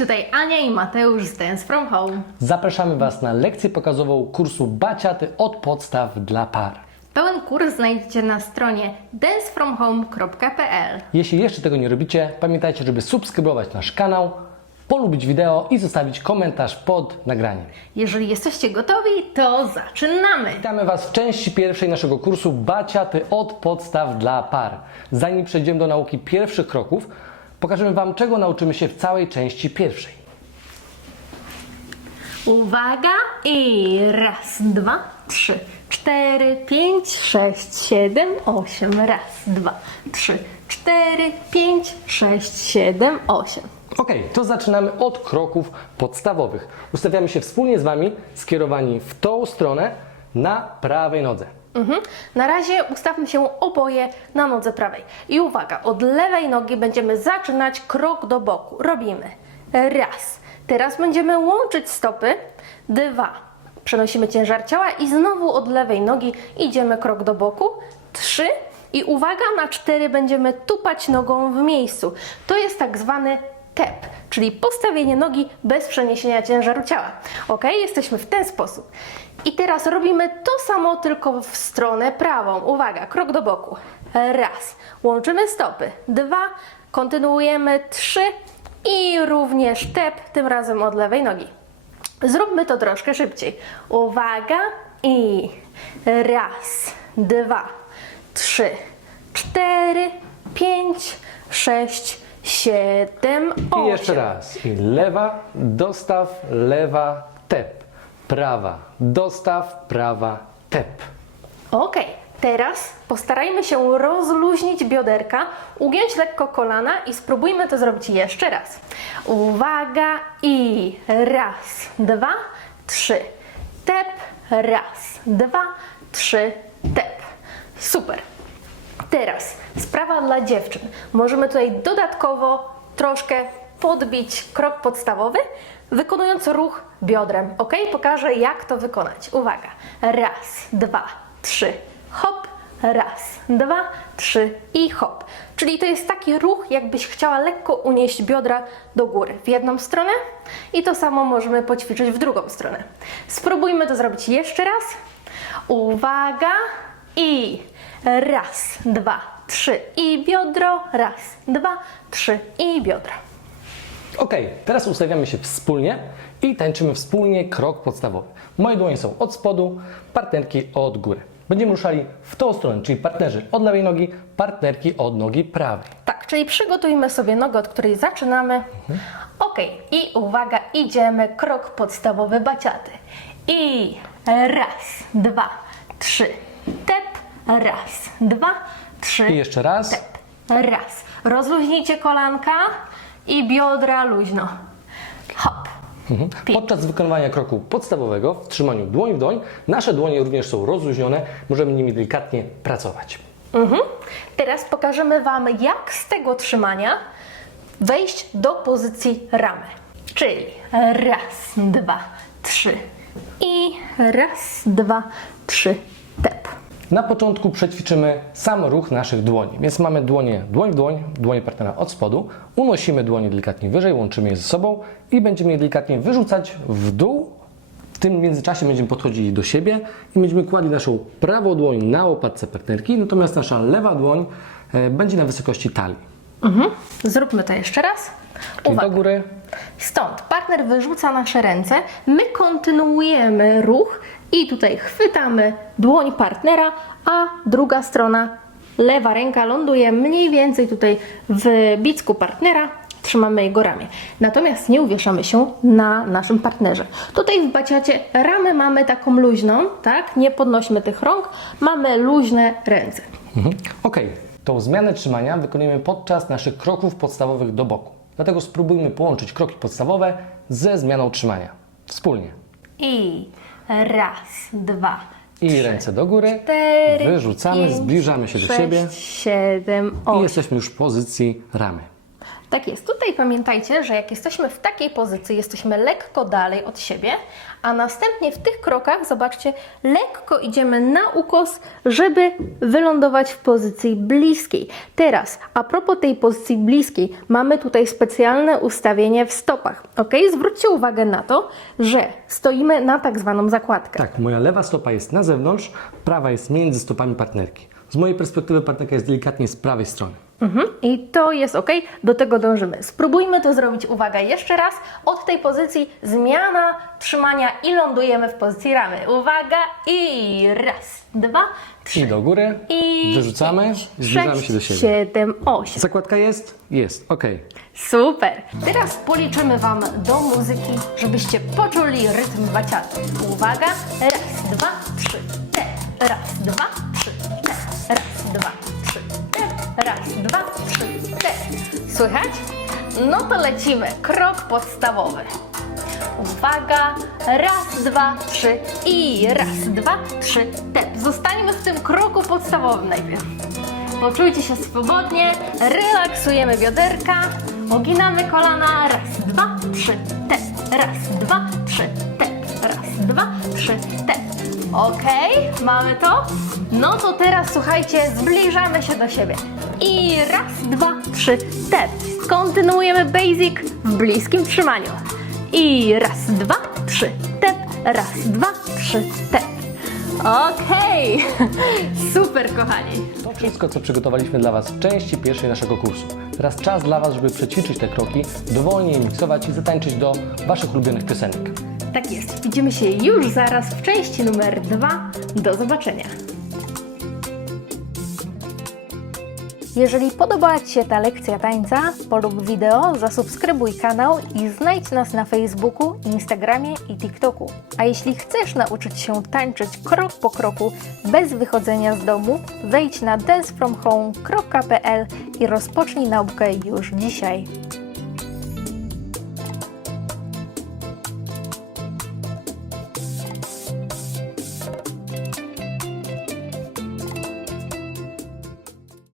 tutaj Ania i Mateusz z Dance From Home. Zapraszamy Was na lekcję pokazową kursu Baciaty od podstaw dla par. Pełen kurs znajdziecie na stronie dancefromhome.pl. Jeśli jeszcze tego nie robicie, pamiętajcie, żeby subskrybować nasz kanał, polubić wideo i zostawić komentarz pod nagraniem. Jeżeli jesteście gotowi, to zaczynamy! Witamy Was w części pierwszej naszego kursu Baciaty od podstaw dla par. Zanim przejdziemy do nauki pierwszych kroków, pokażemy Wam, czego nauczymy się w całej części pierwszej. Uwaga i raz, dwa, trzy, cztery, pięć, sześć, siedem, osiem. Raz, dwa, trzy, cztery, pięć, sześć, siedem, osiem. Ok, to zaczynamy od kroków podstawowych. Ustawiamy się wspólnie z Wami, skierowani w tą stronę na prawej nodze. Mhm. Na razie ustawmy się oboje na nodze prawej. I uwaga, od lewej nogi będziemy zaczynać krok do boku. Robimy raz. Teraz będziemy łączyć stopy. Dwa. Przenosimy ciężar ciała i znowu od lewej nogi idziemy krok do boku. Trzy. I uwaga, na cztery będziemy tupać nogą w miejscu. To jest tak zwany tap, czyli postawienie nogi bez przeniesienia ciężaru ciała. Ok, jesteśmy w ten sposób. I teraz robimy to samo, tylko w stronę prawą. Uwaga, krok do boku. Raz. Łączymy stopy. Dwa. Kontynuujemy. Trzy. I również tep, tym razem od lewej nogi. Zróbmy to troszkę szybciej. Uwaga i raz, dwa, trzy, cztery, pięć, sześć, siedem, I osiem. jeszcze raz. I lewa, dostaw, lewa, tep. Prawa, dostaw, prawa, tep. Ok, teraz postarajmy się rozluźnić bioderka, ugiąć lekko kolana i spróbujmy to zrobić jeszcze raz. Uwaga i raz, dwa, trzy, tep, raz, dwa, trzy, tep. Super. Teraz sprawa dla dziewczyn. Możemy tutaj dodatkowo troszkę podbić krok podstawowy, wykonując ruch biodrem. Ok? Pokażę, jak to wykonać. Uwaga. Raz, dwa, trzy, hop. Raz, dwa, trzy i hop. Czyli to jest taki ruch, jakbyś chciała lekko unieść biodra do góry w jedną stronę i to samo możemy poćwiczyć w drugą stronę. Spróbujmy to zrobić jeszcze raz. Uwaga i raz, dwa, trzy i biodro, raz, dwa, trzy i biodro. Ok, teraz ustawiamy się wspólnie i tańczymy wspólnie krok podstawowy. Moje dłonie są od spodu, partnerki od góry. Będziemy ruszali w tą stronę, czyli partnerzy od lewej nogi, partnerki od nogi prawej. Tak, czyli przygotujmy sobie nogę, od której zaczynamy. Ok, i uwaga, idziemy krok podstawowy baciaty. I raz, dwa, trzy, tep, raz, dwa, trzy, I jeszcze raz. tep, raz. Rozluźnijcie kolanka i biodra luźno. Hop. Pi. Podczas wykonywania kroku podstawowego w trzymaniu dłoń w dłoń, nasze dłonie również są rozluźnione, możemy nimi delikatnie pracować. Mhm. Teraz pokażemy Wam, jak z tego trzymania wejść do pozycji ramy. Czyli raz, dwa, trzy i raz, dwa, trzy. Na początku przećwiczymy sam ruch naszych dłoni, więc mamy dłonie dłoń w dłoń, dłonie partnera od spodu, unosimy dłonie delikatnie wyżej, łączymy je ze sobą i będziemy je delikatnie wyrzucać w dół. W tym międzyczasie będziemy podchodzili do siebie i będziemy kładli naszą prawą dłoń na łopatce partnerki, natomiast nasza lewa dłoń e, będzie na wysokości talii. Mhm. Zróbmy to jeszcze raz. Czyli Uwaga. do góry, Stąd partner wyrzuca nasze ręce, my kontynuujemy ruch i tutaj chwytamy dłoń partnera, a druga strona, lewa ręka ląduje mniej więcej tutaj w bicku partnera, trzymamy jego ramię. Natomiast nie uwieszamy się na naszym partnerze. Tutaj w baciacie ramę mamy taką luźną, tak? Nie podnośmy tych rąk, mamy luźne ręce. Mhm. Ok, tą zmianę trzymania wykonujemy podczas naszych kroków podstawowych do boku. Dlatego spróbujmy połączyć kroki podstawowe ze zmianą trzymania. Wspólnie. I raz, dwa, I ręce do góry. cztery, Wyrzucamy, pięć, zbliżamy się do sześć, siebie siedem, i osiem. jesteśmy już w pozycji ramy. Tak jest. Tutaj pamiętajcie, że jak jesteśmy w takiej pozycji, jesteśmy lekko dalej od siebie, a następnie w tych krokach, zobaczcie, lekko idziemy na ukos, żeby wylądować w pozycji bliskiej. Teraz, a propos tej pozycji bliskiej, mamy tutaj specjalne ustawienie w stopach. Ok? Zwróćcie uwagę na to, że stoimy na tak zwaną zakładkę. Tak, moja lewa stopa jest na zewnątrz, prawa jest między stopami partnerki. Z mojej perspektywy partnerka jest delikatnie z prawej strony. Mhm. I to jest ok, do tego dążymy. Spróbujmy to zrobić. Uwaga, jeszcze raz. Od tej pozycji zmiana trzymania i lądujemy w pozycji ramy. Uwaga i raz, dwa, trzy. I do góry, I wyrzucamy, zbliżamy się do siebie. Siedem, osiem. Zakładka jest? Jest, ok. Super! Teraz policzymy Wam do muzyki, żebyście poczuli rytm baciatu. Uwaga! Raz, dwa, trzy, te. Raz, dwa, Słychać? No to lecimy. Krok podstawowy. Uwaga! Raz, dwa, trzy i raz, dwa, trzy, te. Zostańmy w tym kroku podstawowym najpierw. Poczujcie się swobodnie, relaksujemy bioderka, oginamy kolana, raz, dwa, trzy, te, raz, dwa, trzy, te, raz, dwa, trzy, te. Ok, mamy to? No to teraz słuchajcie, zbliżamy się do siebie. I raz, dwa, trzy, te. Kontynuujemy basic w bliskim trzymaniu. I raz, dwa, trzy, te, raz, dwa, trzy, te. Okej, super kochani. To wszystko, co przygotowaliśmy dla Was w części pierwszej naszego kursu. Teraz czas dla Was, żeby przećwiczyć te kroki, dowolnie je miksować i zatańczyć do Waszych ulubionych piosenek. Tak jest. Widzimy się już zaraz w części numer dwa. Do zobaczenia. Jeżeli podobała Ci się ta lekcja tańca, polub wideo, zasubskrybuj kanał i znajdź nas na Facebooku, Instagramie i TikToku. A jeśli chcesz nauczyć się tańczyć krok po kroku bez wychodzenia z domu, wejdź na dancefromhome.pl i rozpocznij naukę już dzisiaj.